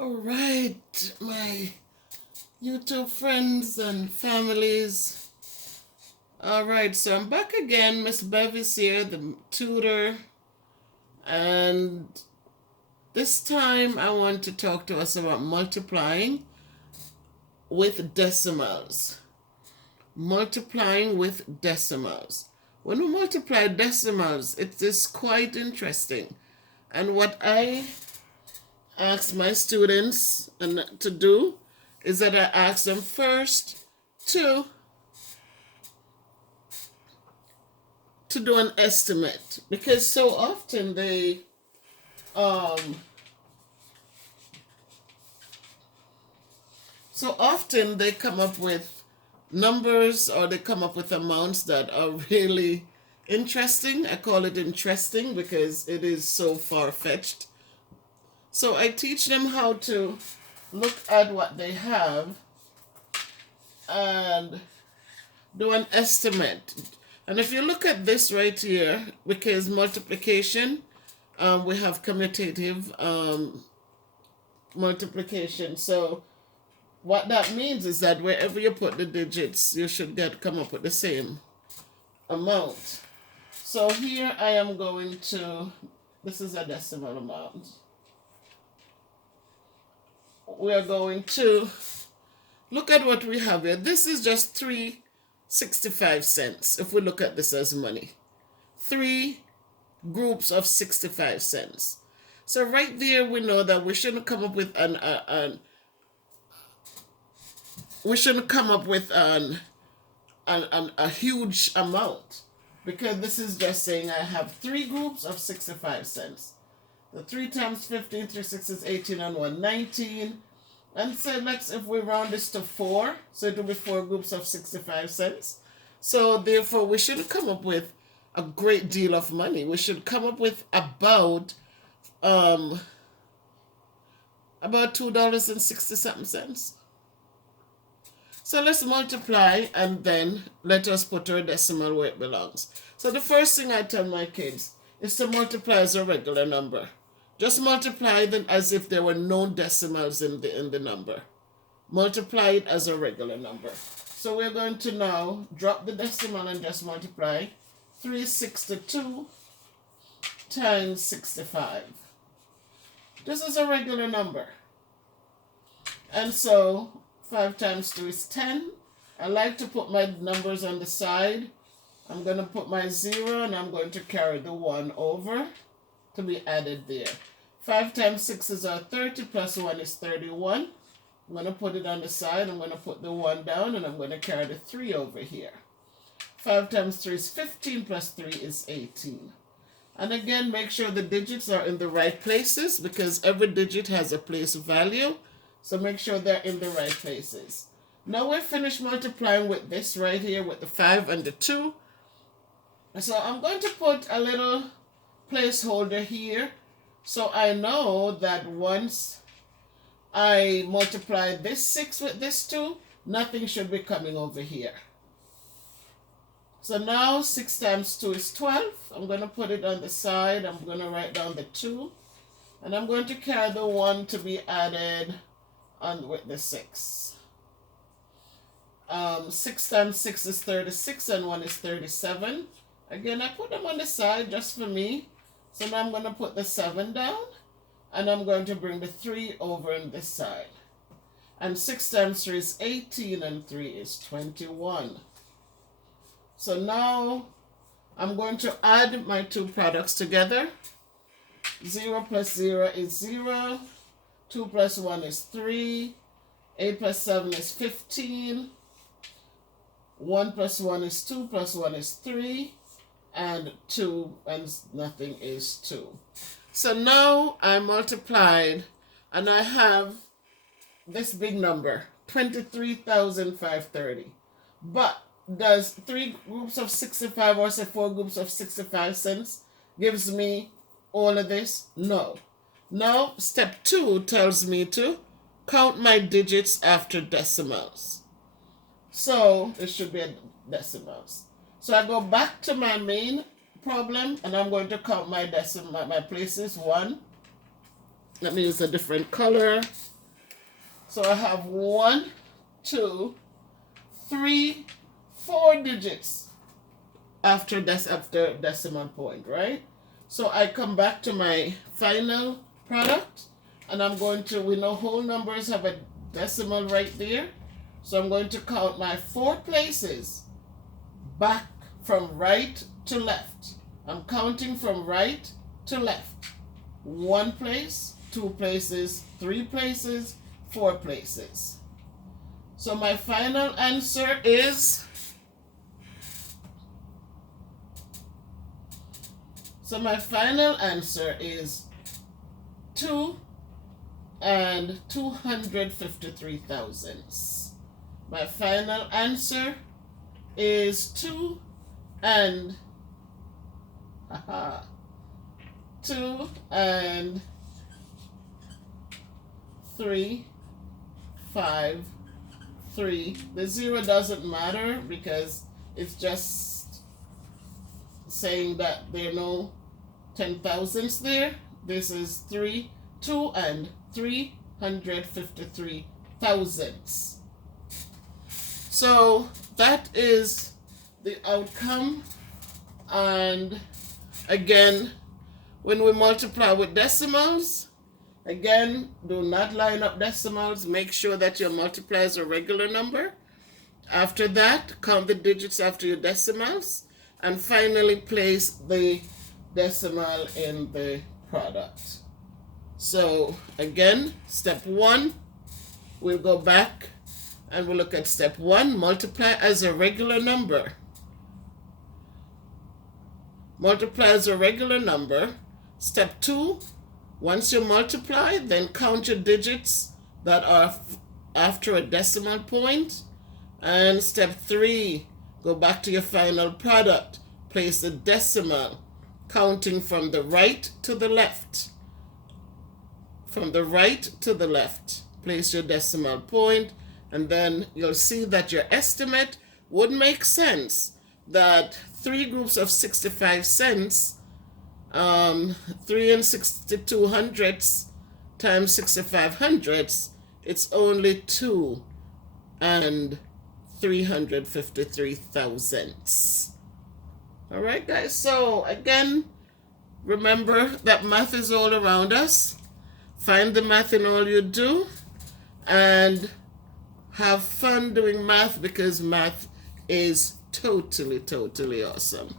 All right, my YouTube friends and families. All right, so I'm back again. Miss Bevis here, the tutor, and this time I want to talk to us about multiplying with decimals. Multiplying with decimals. When we multiply decimals, it is quite interesting. And what I ask my students to do is that I ask them first to do an estimate, because so often they come up with numbers, or they come up with amounts that are really interesting. I call it interesting because it is so far-fetched. So I teach them how to look at what they have and do an estimate. And if you look at this right here, because multiplication, we have commutative multiplication. So what that means is that wherever you put the digits, you should come up with the same amount. So here I am going to, this is a decimal amount. We are going to look at what we have here. This is just 3.65 cents. If we look at this as money, 3 groups of 65 cents. So right there, we know that we shouldn't come up with a huge amount, because this is just saying I have 3 groups of 65 cents. The 3 times 15, 3 6 is 18, and 1, 19. And so if we round this to 4, so it will be 4 groups of 65 cents. So therefore, we shouldn't come up with a great deal of money. We should come up with about $2.60-something. So let's multiply, and then let us put our decimal where it belongs. So the first thing I tell my kids is to multiply as a regular number. Just multiply them as if there were no decimals in the number. Multiply it as a regular number. So we're going to now drop the decimal and just multiply 362 times 65. This is a regular number. And so 5 times 2 is 10. I like to put my numbers on the side. I'm going to put my 0, and I'm going to carry the 1 over to be added there. 5 times 6 is 30, plus 1 is 31. I'm going to put it on the side. I'm going to put the 1 down, and I'm going to carry the 3 over here. 5 times 3 is 15, plus 3 is 18. And again, make sure the digits are in the right places, because every digit has a place value. So make sure they're in the right places. Now we're finished multiplying with this right here, with the 5 and the 2. So I'm going to put a little placeholder here, so I know that once I multiply this 6 with this 2, nothing should be coming over here. So now 6 times 2 is 12. I'm going to put it on the side. I'm going to write down the 2. And I'm going to carry the 1 to be added on with the 6. 6 times 6 is 36, and 1 is 37. Again, I put them on the side just for me. So now I'm going to put the 7 down, and I'm going to bring the 3 over on this side. And 6 times 3 is 18, and 3 is 21. So now I'm going to add my two products together. 0 plus 0 is 0. 2 plus 1 is 3. 8 plus 7 is 15. 1 plus 1 is 2, plus 1 is 3. And 2 and nothing is 2. So now I multiplied, and I have this big number, 23,530. But does 3 groups of 65, or say 4 groups of 65 cents gives me all of this? No. Now step 2 tells me to count my digits after decimals. So it should be decimals. So I go back to my main problem, and I'm going to count my decimal, my places. 1. Let me use a different color. So I have 1, 2, 3, 4 digits after decimal point, right? So I come back to my final product, and I'm going to, we know whole numbers have a decimal right there. So I'm going to count my 4 places back from right to left. I'm counting from right to left. 1 place, 2 places, 3 places, 4 places. So my final answer is, two and 253 thousandths. My final answer is 2 and 2 and 3, 5, 3. The 0 doesn't matter because it's just saying that there are no 10 thousandths there. This is 2 and 353 thousandths. So that is the outcome. And again, when we multiply with decimals, again, do not line up decimals. Make sure that your multiplier is a regular number. After that, count the digits after your decimals. And finally, place the decimal in the product. So again, step 1, we'll go back and we'll look at step 1, multiply as a regular number. Multiply as a regular number. Step 2, once you multiply, then count your digits that are after a decimal point. And step 3, go back to your final product. Place the decimal, counting from the right to the left. From the right to the left, place your decimal point, and then you'll see that your estimate would make sense. That 3 groups of 65 cents, 3 and 62 hundredths times 65 hundredths, it's only 2 and 353 thousandths. All right, guys. So again, remember that math is all around us. Find the math in all you do, and have fun doing math, because math is totally awesome.